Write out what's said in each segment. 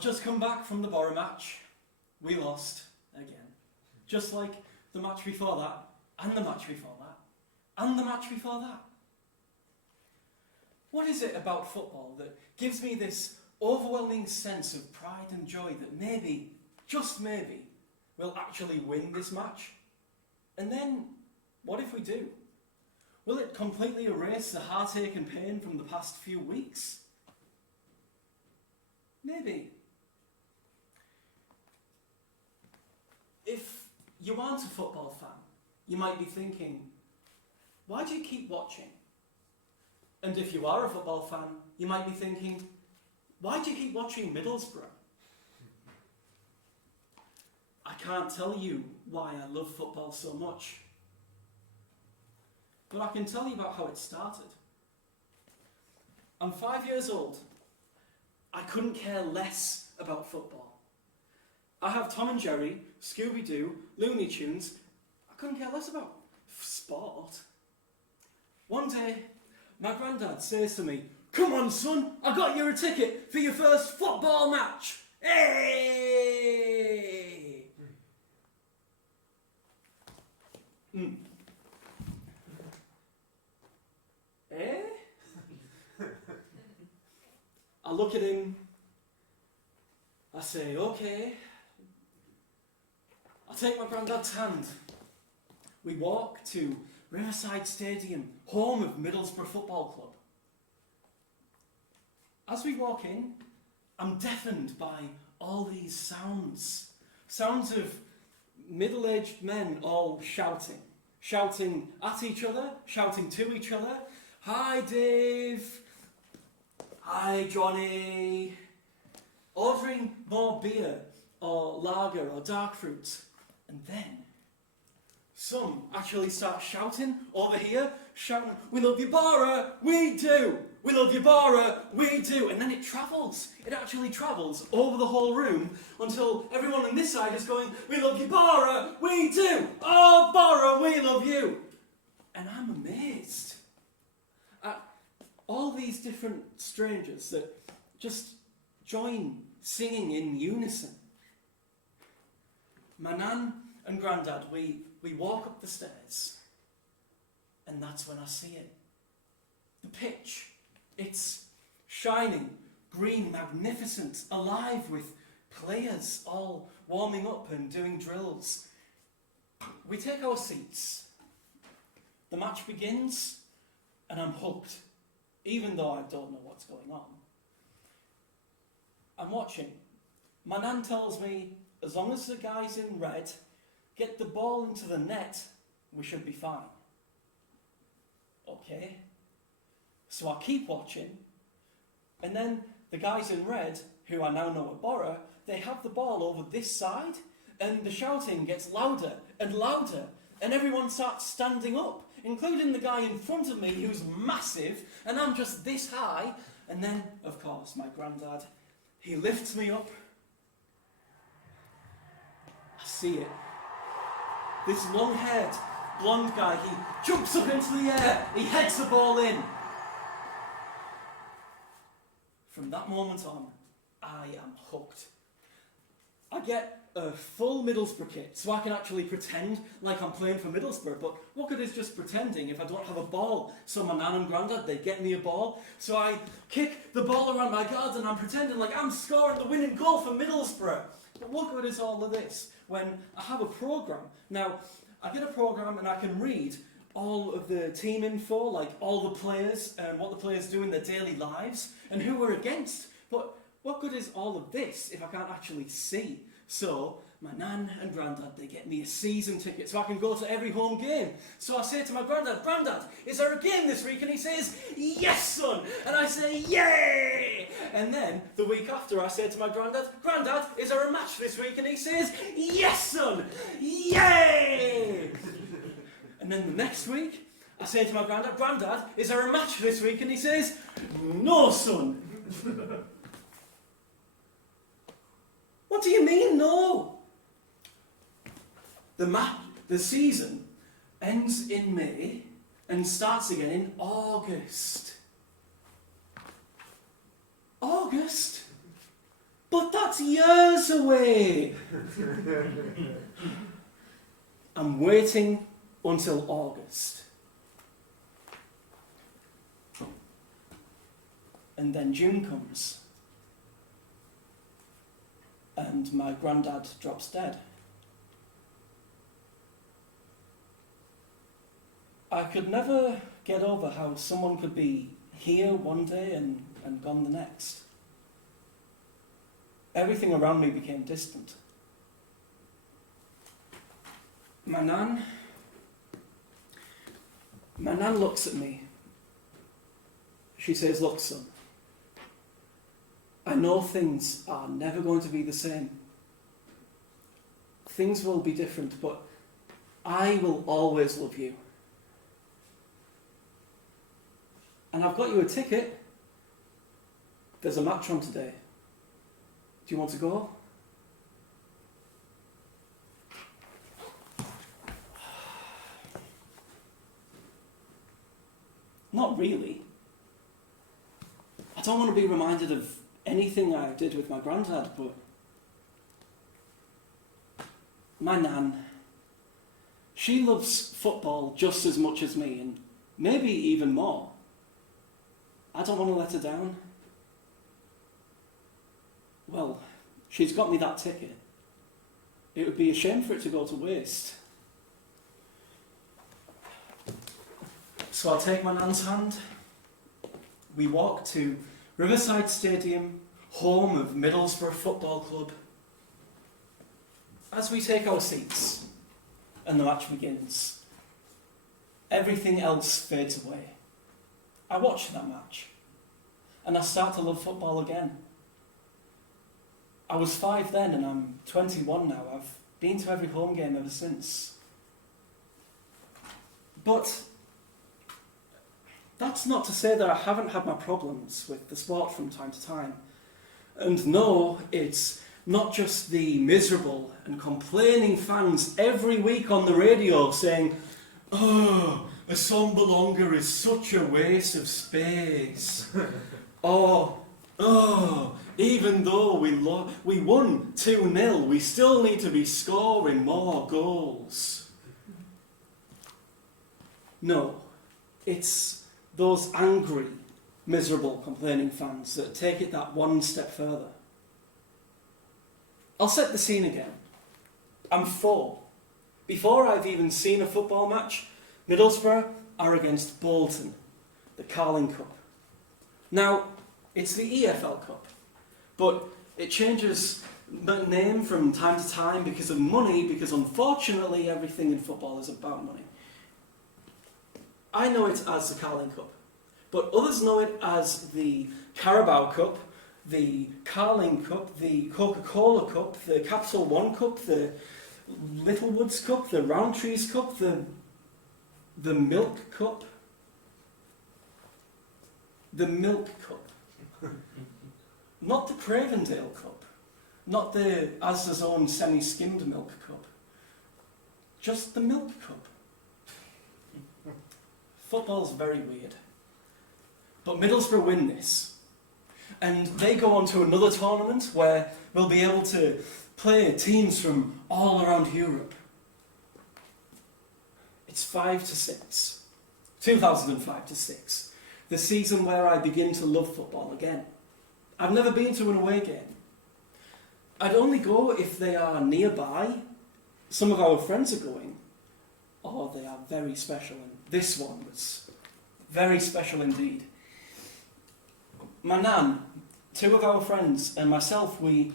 I've just come back from the Borough match. We lost again. Just like the match before that, and the match before that, and the match before that. What is it about football that gives me this overwhelming sense of pride and joy that maybe, just maybe, we'll actually win this match? And then, what if we do? Will it completely erase the heartache and pain from the past few weeks? Maybe. If you aren't a football fan, you might be thinking, why do you keep watching? And if you are a football fan, you might be thinking, why do you keep watching Middlesbrough? I can't tell you why I love football so much. But I can tell you about how it started. I'm 5 years old. I couldn't care less about football. I have Tom and Jerry, Scooby-Doo, Looney Tunes. I couldn't care less about sport. One day, my granddad says to me, "Come on, son, I got you a ticket for your first football match. Hey!" Eh? I look at him, I say, okay. I take my granddad's hand. We walk to Riverside Stadium, home of Middlesbrough Football Club. As we walk in, I'm deafened by all these sounds. Sounds of middle-aged men all shouting. Shouting at each other, shouting to each other. "Hi, Dave. Hi, Johnny." Ordering more beer or lager or dark fruit. And then some actually start shouting over here, shouting, "We love you, Borough, we do! We love you, Borough, we do!" And then it travels. It actually travels over the whole room until everyone on this side is going, "We love you, Borough, we do! Oh, Borough, we love you!" And I'm amazed at all these different strangers that just join singing in unison. My nan and granddad, we walk up the stairs, and that's when I see it. The pitch, it's shining, green, magnificent, alive with players all warming up and doing drills. We take our seats. The match begins, and I'm hooked, even though I don't know what's going on. I'm watching. My nan tells me, as long as the guys in red get the ball into the net, we should be fine. Okay. So I keep watching, and then the guys in red, who I now know are Borough, they have the ball over this side, and the shouting gets louder and louder, and everyone starts standing up, including the guy in front of me who's massive, and I'm just this high. And then, of course, my granddad, he lifts me up. I see it. This long-haired, blonde guy, he jumps up into the air, he heads the ball in. From that moment on, I am hooked. I get a full Middlesbrough kit, so I can actually pretend like I'm playing for Middlesbrough, but what good is just pretending if I don't have a ball? So my nan and granddad, they get me a ball, so I kick the ball around my garden and I'm pretending like I'm scoring the winning goal for Middlesbrough. But what good is all of this when I have a programme? Now, I get a programme and I can read all of the team info, like all the players and what the players do in their daily lives and who we're against. But what good is all of this if I can't actually see? So my nan and granddad, they get me a season ticket so I can go to every home game. So I say to my granddad, "Granddad, is there a game this week?" And he says, "Yes, son." And I say, "Yay!" And then the week after I say to my granddad, "Granddad, is there a match this week?" And he says, "Yes, son. Yay!" And then the next week I say to my granddad, "Granddad, is there a match this week?" And he says, "No, son." What do you mean, no? The season ends in May and starts again in August. August? But That's years away. I'm waiting until August. And then June comes. And my granddad drops dead. I could never get over how someone could be here one day and gone the next. Everything around me became distant. My nan looks at me. She says, "Look, son, I know things are never going to be the same. Things will be different, but I will always love you. And I've got you a ticket. There's a match on today. Do you want to go?" Not really. I don't want to be reminded of anything I did with my granddad, but my nan, she loves football just as much as me, and maybe even more. I don't want to let her down. Well, she's got me that ticket. It would be a shame for it to go to waste. So I take my nan's hand. We walk to Riverside Stadium, home of Middlesbrough Football Club. As we take our seats and the match begins, everything else fades away. I watch that match and I start to love football again. I was 5 then and I'm 21 now. I've been to every home game ever since. But that's not to say that I haven't had my problems with the sport from time to time. And no, it's not just the miserable and complaining fans every week on the radio saying, "Oh, a sombre longer is such a waste of space." Or, "Oh, even though we won 2-0, we still need to be scoring more goals." No, it's those angry, miserable, complaining fans that take it that one step further. I'll set the scene again. I'm 4. Before I've even seen a football match, Middlesbrough are against Bolton, the Carling Cup. Now, it's the EFL Cup, but it changes name from time to time because of money, because unfortunately everything in football is about money. I know it as the Carling Cup, but others know it as the Carabao Cup, the Carling Cup, the Coca-Cola Cup, the Capital One Cup, the Littlewoods Cup, the Rowntrees Cup, the Milk Cup. The Milk Cup. Not the Cravendale Cup. Not the Asda's own semi-skimmed Milk Cup. Just the Milk Cup. Football's very weird. But Middlesbrough win this. And they go on to another tournament where we'll be able to play teams from all around Europe. It's 5-6. 2005-6. The season where I begin to love football again. I've never been to an away game. I'd only go if they are nearby. Some of our friends are going. Or they are very special. And this one was very special indeed. My nan, 2 of our friends, and myself, we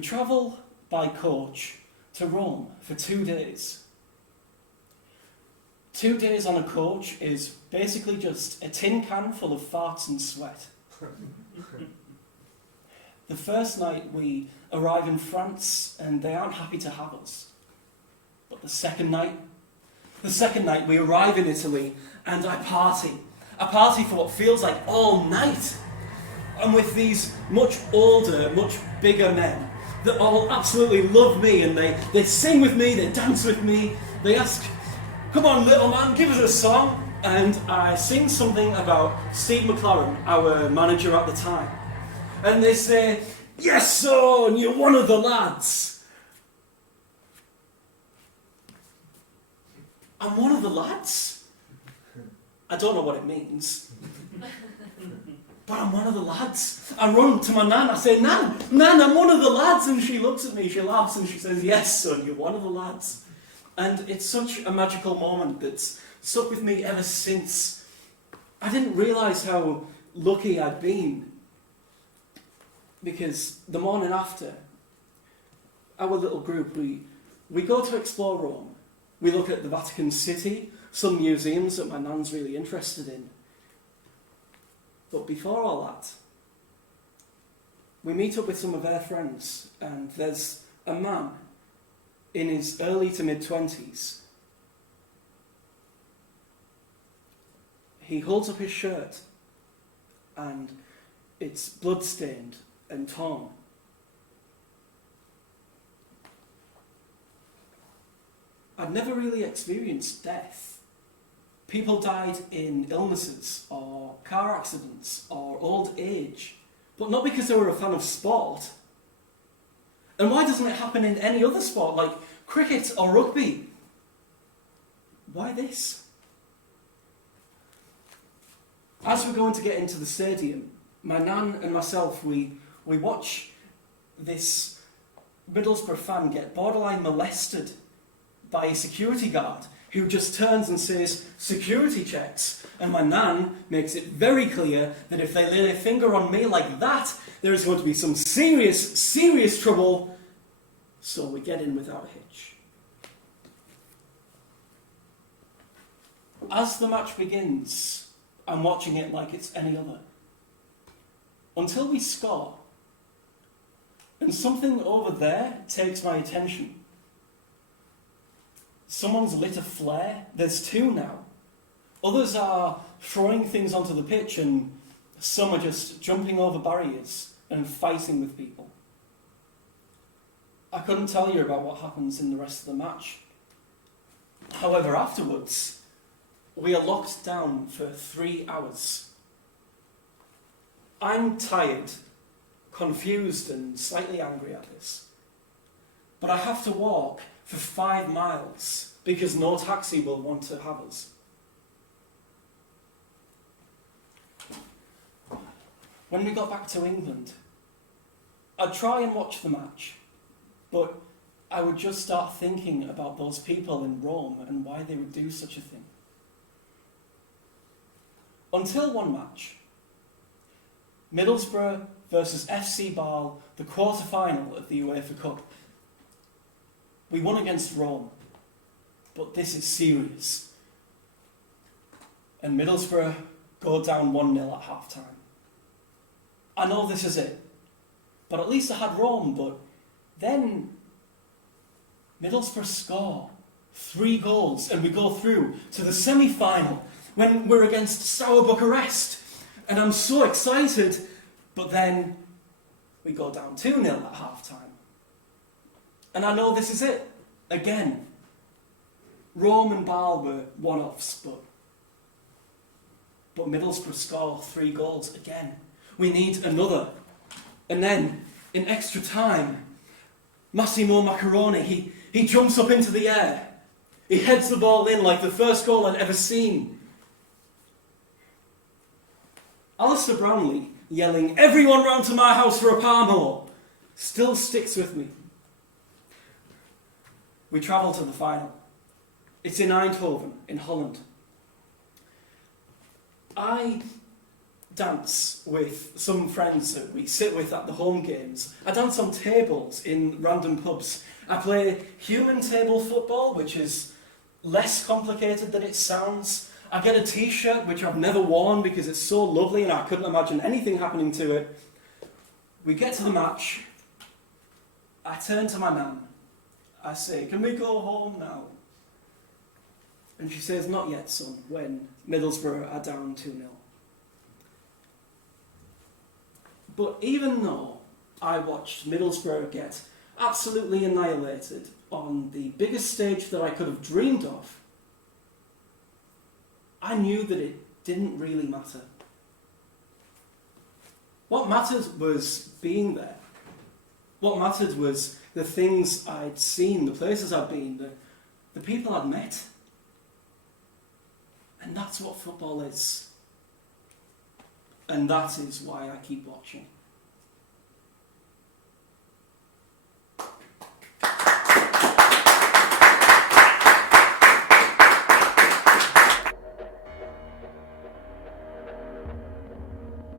travel by coach to Rome for 2 days. 2 days on a coach is basically just a tin can full of farts and sweat. The first night we arrive in France and they aren't happy to have us. But the second night we arrive in Italy and I party. I party for what feels like all night. And with these much older, much bigger men that all absolutely love me and they sing with me, they dance with me, they ask, "Come on little man, give us a song." And I sing something about Steve McLaren, our manager at the time. And they say, "Yes, son, you're one of the lads." I'm one of the lads? I don't know what it means. But I'm one of the lads. I run to my nan, I say, Nan, I'm one of the lads. And she looks at me, she laughs and she says, "Yes, son, you're one of the lads." And it's such a magical moment that's stuck with me ever since. I didn't realise how lucky I'd been, because the morning after, our little group, we go to explore Rome. We look at the Vatican City, some museums that my nan's really interested in. But before all that, we meet up with some of their friends, and there's a man in his early to mid-20s. He holds up his shirt, and it's blood-stained and torn. I'd never really experienced death. People died in illnesses or car accidents or old age, but not because they were a fan of sport. And why doesn't it happen in any other sport, like cricket or rugby? Why this? As we're going to get into the stadium, my nan and myself, we watch this Middlesbrough fan get borderline molested by a security guard who just turns and says, "Security checks." And my nan makes it very clear that if they lay their finger on me like that, there is going to be some serious, serious trouble. So we get in without a hitch. As the match begins, I'm watching it like it's any other. Until we score. And something over there takes my attention. Someone's lit a flare. There's two now. Others are throwing things onto the pitch, and some are just jumping over barriers and fighting with people. I couldn't tell you about what happens in the rest of the match. However, afterwards, we are locked down for 3 hours. I'm tired, confused, and slightly angry at this. But I have to walk for 5 miles because no taxi will want to have us. When we got back to England, I'd try and watch the match, but I would just start thinking about those people in Rome and why they would do such a thing. Until one match. Middlesbrough versus FC Basel, the quarter-final of the UEFA Cup. We won against Rome, but this is serious. And Middlesbrough go down 1-0 at half-time. I know this is it, but at least I had Rome, but then Middlesbrough score 3 goals and we go through to the semi-final when we're against Steaua Bucharest. And I'm so excited, but then we go down 2-0 at half-time. And I know this is it. Again, Rome and Basel were one-offs, but Middlesbrough score 3 goals again. We need another. And then, in extra time, Massimo Macaroni, he jumps up into the air. He heads the ball in like the first goal I'd ever seen. Alistair Brownlee yelling, "Everyone round to my house for a Parmo," still sticks with me. We travel to the final. It's in Eindhoven, in Holland. I dance with some friends that we sit with at the home games. I dance on tables in random pubs. I play human table football, which is less complicated than it sounds. I get a t-shirt, which I've never worn because it's so lovely and I couldn't imagine anything happening to it. We get to the match. I turn to my nan. I say, "Can we go home now?" And she says, "Not yet, son," when Middlesbrough are down 2-0. But even though I watched Middlesbrough get absolutely annihilated on the biggest stage that I could have dreamed of, I knew that it didn't really matter. What mattered was being there, What mattered was the things I'd seen, the places I'd been, the people I'd met. And that's what football is. And that is why I keep watching.